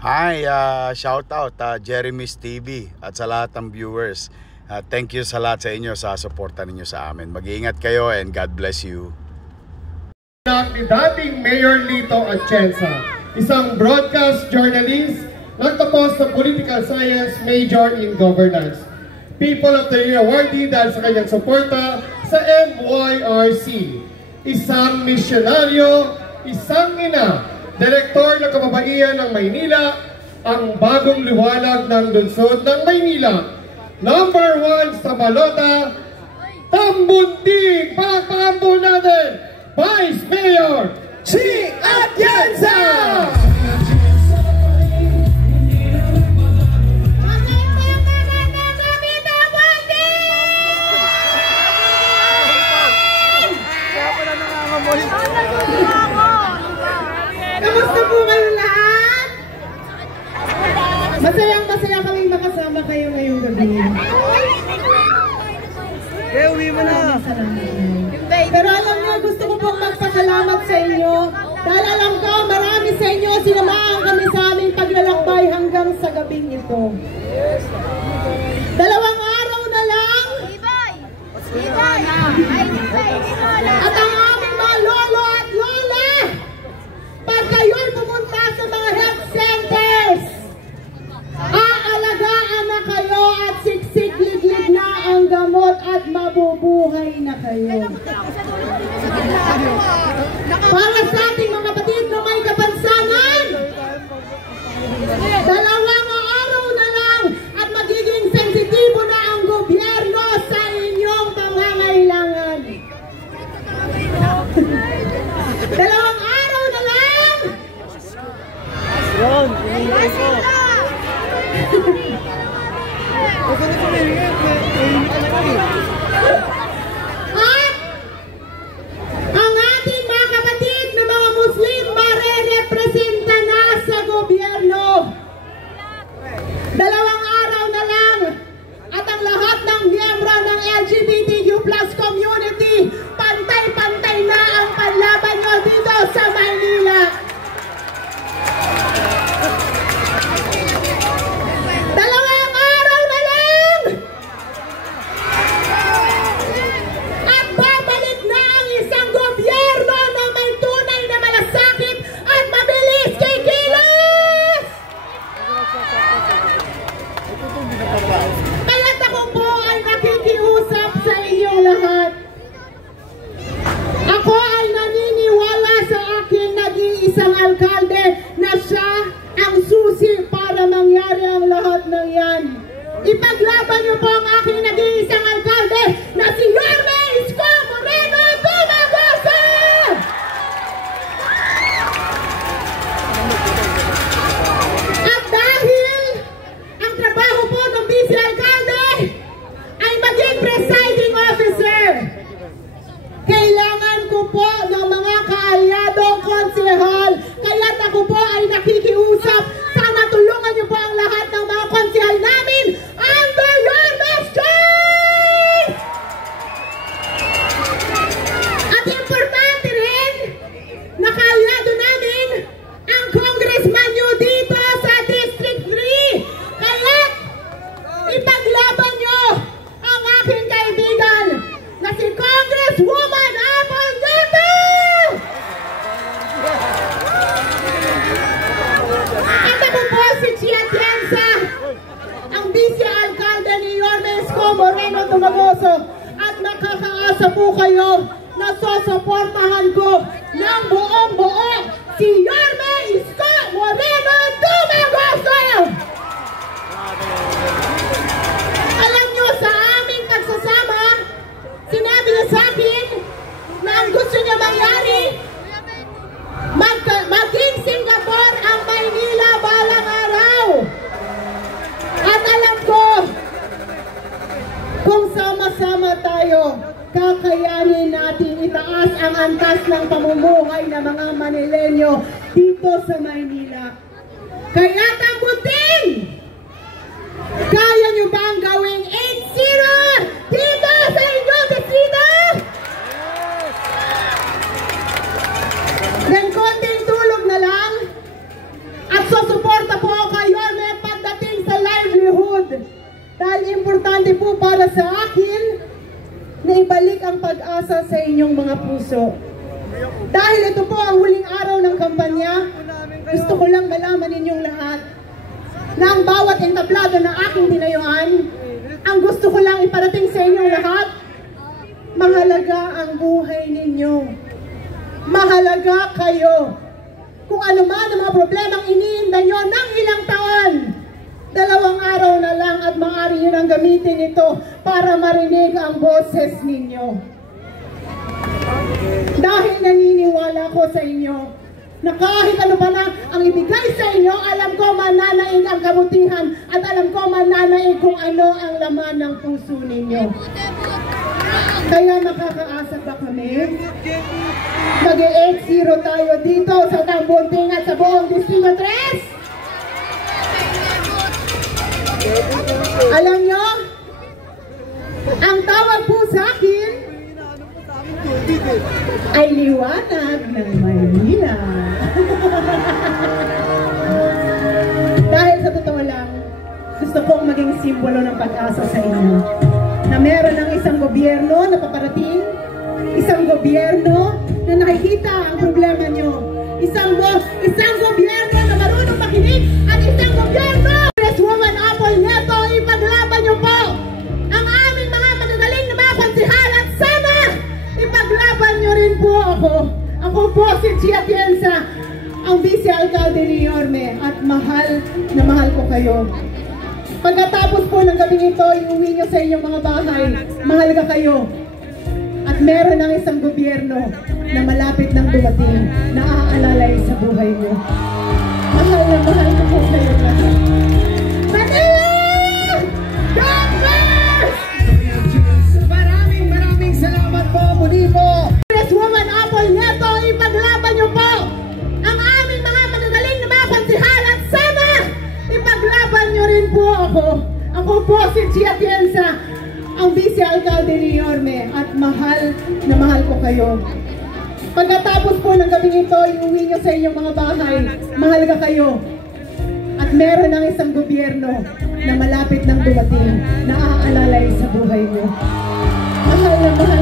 Hi, shout out Jeremy's TV at sa lahat ng viewers. Thank you sa lahat sa inyo sa suporta ninyo sa amin. Mag-iingat kayo and God bless you. Ni dating Mayor Lito Atienza, isang broadcast journalist, nagtapos ng Political Science major in Governance. People of the Year awardee dahil sa kanyang suporta sa MYRC. Isang misyonaryo, isang ina, Direktor ng Kababaihan ng Maynila, ang bagong liwanag ng lungsod ng Maynila. Number 1 sa balota, Tambunting! Palakpakan po natin, Vice Mayor Ching Atienza! Kamusta po kayo lahat? Masaya kaming makasama kayo ngayong gabi. Uwi mo na! Pero alam niyo, gusto ko pong magpasalamat sa inyo. Dahil alam ko, marami sa inyo sinamahan kami sa aming paglalakbay hanggang sa gabing ito. 2 araw na lang. At ang aming mga lolo at lola, pag kayo'y pumunta sa mga health centers, aalagaan na kayo at siksik-liglig na ang gamot at mabubuhay na kayo. Para sa ating mga kapatid na may kapansanan, 2 araw na lang at magiging sensitibo na ang gobyerno sa inyong pangangailangan. 2 araw na lang! Yan! At ang ating mga kapatid na mga Muslim mare-representa na sa gobyerno. 2 araw na lang at ang lahat ng miyembro ng LGBTQ+ community, pantay-pantay na ang panlaban nyo dito sa Maynila. 2 araw na lang! At babalik na ang isang gobyerno na may tunay na malasakit at mabilis kikilos! Kaya't ako po ay nakikiusap sa inyong lahat. Ako ay naniniwala sa aking nag-iisang alkalde na siya ang susi para mangyari ang lahat ng yan. Ipaglaban niyo po ang aking nag-iisang alkalde na si Yorme Isko Moreno Dumagoso! At dahil ang trabaho po ng vice alkalde ay maging presiding officer, kailangan ko po ng mga kaalyadong konsehal. Kaya't ako po ay nakikiusap. Sana tulungan niyo po ang lahat ng mga konsehal namin under your strength! At importante rin na kaalyado namin ang congressman niyo dito sa District 3. Kaya't ipaglaban niyo ang aking kaibigan na si Congresswoman Apple Yoto! At ako po si Ching Atienza, ang vice-alcalde ni Yorme Isko Moreno Dumagoso, at nakakaasa po kayo na susuportahan ko ng buong-buo si Yorme Isko Moreno Dumagoso! Alam nyo, sa aming pagsasama, sinabi niya sa akin na ang gusto niya mangyari, maging Singapore ang Maynila balang araw. At alam ko, kung sama-sama tayo, kakayanin natin itaas ang antas ng pamumuhay ng mga Manileño dito sa Maynila. Kaya Tambunting! Kaya nyo bang gawing 8-0 dito sa inyong distrito? Then konting tulog na lang at susuporta po importante po para sa akin na ibalik ang pag-asa sa inyong mga puso. Dahil ito po ang huling araw ng kampanya, gusto ko lang malaman ninyong lahat na ang bawat entablado ng aking tinayuan, ang gusto ko lang iparating sa inyong lahat, mahalaga ang buhay ninyo. Mahalaga kayo. Kung ano man ang mga problemang iniinda nyo ng ilang taon, 2 araw na lang at maaari nyo nang gamitin ito para marinig ang boses ninyo. Dahil naniniwala ko sa inyo na kahit ano pa na ang ibigay sa inyo, alam ko mananaig ang kabutihan at alam ko mananaig kung ano ang laman ng puso ninyo. Kaya makakaasa ba kami? Mag-e-8-0 tayo dito sa Tambunting at sa buong Distrito 3? Alam nyo, ang tawag po sa akin ay liwanag ng Maynila. Dahil sa totoo lang, gusto kong maging simbolo ng pag-asa sa inyo. Na meron ng isang gobyerno na paparating, isang gobyerno na nakikita ang problema nyo, isang gobyerno na marunong makinig, at isang gobyerno Woman Apple Neto, ipaglaban nyo po ang aming mga magagaling na mga konsehal at sana ipaglaban nyo rin po ako. Ako po si Chia Tienza, ang vice-alcalde ni Yorme, at mahal na mahal ko kayo. Pagkatapos po ng gabing ito, iuwi nyo sa inyong mga bahay, mahalaga kayo. At meron ng isang gobyerno na malapit nang dumating na aalalay sa buhay nyo. Mahal na mahal ko po kayo lahat. Maraming salamat po, muli po. Woman Apple Neto, ipaglaban nyo po ang aming mga magagaling na mga konsehal at sana ipaglaban nyo rin po ako. Ako po si Chia Tienza, ang vice-alcalde ni Yorme, at mahal na mahal ko kayo. Pagkatapos po ng gabing ito, iuwi nyo sa inyong mga bahay, mahalaga kayo. At meron ng isang gobyerno na malapit nang dumating na aalalay sa buhay nyo. Mahal na mahal